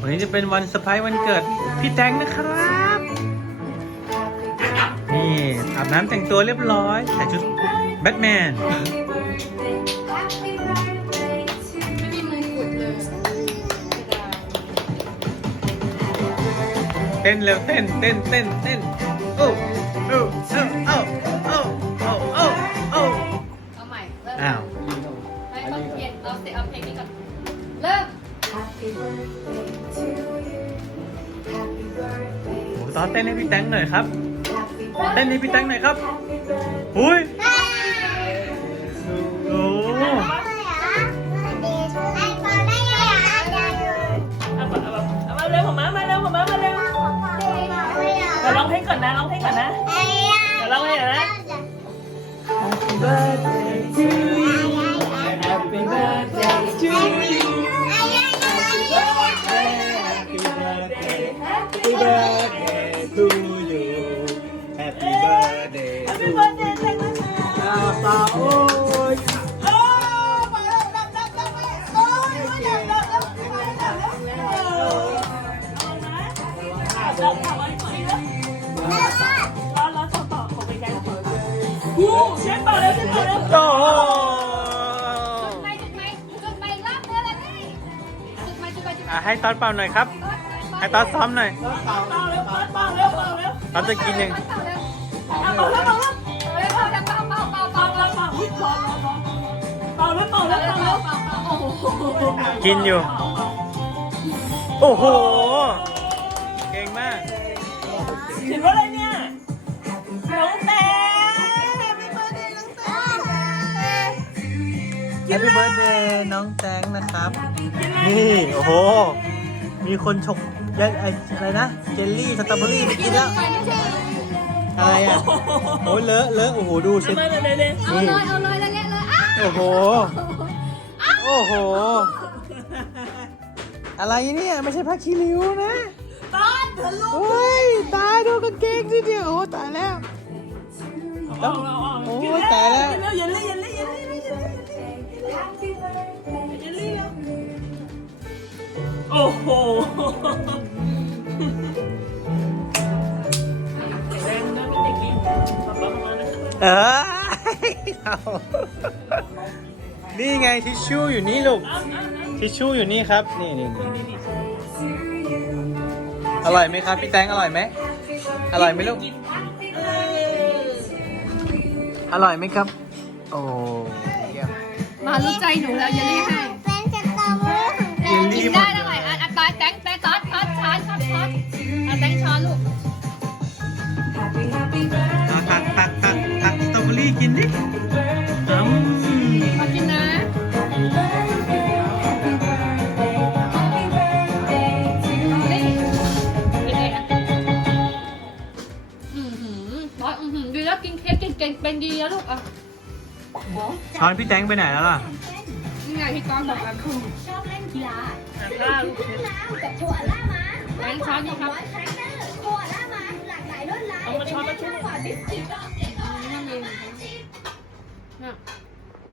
วันนี้จะเป็นวันเซอร์ไพรส์วันเกิดพี่แตงนะครับ นี่อาบน้ำแต่งตัวเรียบร้อยใส่ชุดแบทแมน ไม่มีมงกุฎเลยเต้นเร็วเต้นเต้นเต้นเต้นโอ้โอ้โอ้โอ้โอ้โอ้โอ้โอ้เอาใหม่เริ่มอ้าวให้ต้นเพลงเราเสร็จเอาเพลงนี้ก่อนเริ่ม โอ้ตอนเต้นให้พี่แตงหน่อยครับ เต้นให้พี่แตงหน่อยครับอุ้ยโอ้เอาแบบเอามาเร็วผมมามาเร็วผมมามาเร็วเดี๋ยวร้องเพลงก่อนนะร้องเพลงก่อนนะเดี๋ยวร้องเพลงก่อนนะ Happy birthday ูเชฟเป่าแล้วเชฟเป่าแล้วโอ้โหม่จุดไม่จุดไม่รอบเดียวเลยนี่จุดม่จุดม่จุดอะให้ตอนเป่าหน่อยครับ ให้ตอนซ้อมหน่อยเป่าเป่าเร็วเป่าเป่าเร็วเป่าเร็วตอนจะกินยังเป่าเร็วเอาเป่าแล้วเป่าแล้วเฮ้ยเป่าเป่าเป่าเป่าเป่าเป่าเป่าเป่าอุ้ยร้อนร้อนร้อนเป่าแล้วเป่าเป่าแล้วเร็วเป่าเป่าแล้วเป่าเป่าโอ้โหกินอยู่ โอ้โห เก่งมากเห็นว่าอะไร Happy birthday น้องแตงนะครับนี่ โอ้โห มีคนฉกเยอะไอ้อะไรนะ เจลลี่ สตรอเบอรี่ไปกินแล้ว อะไรอะ โอ้ยเลอะเลอะโอ้โห ดูสิมาเลยเลยเลยเอาเลยเอาเลยเลยเลยอ้าโอ้โห โอ้โห อะไรเนี่ย ไม่ใช่ผ้าคีริ้วนะ ตอนเธอลูกโอ้ย ตายดูกางเกงสิเดียวโอ้ตายแล้ว เอาเอาเอาโอ้ยตายแล้วเร็วเย็นเลย เออเอานี่ไงทิชชู่อยู่นี่ลูก ทิชชู่อยู่นี่ครับ นี่นี่นี่อร่อยไหมครับพี่แตงอร่อยไหมอร่อยไหมลูก อร่อยไหมครับ โอ้เยี่ยม มารู้ใจหนูแล้วอยลลี่ให้ อือหือร้อยอือหือดีแล้วกินเค้กเก่งๆเป็นดีแล้วลูกอะช้อนพี่แตงไปไหนแล้วล่ะ นี่ไงพี่ก้องบอกอะชอบเล่นกีฬาข้าวลูกวิ่งน้ำกับถั่วล่าม้าแตงช้อนนี่ครับร้อยคาแรคเตอร์ถั่วล่าม้าหลากหลายลวดลายเอามาช้อนมาช่วยกว่าบิสกิตนั่นเองน่ะ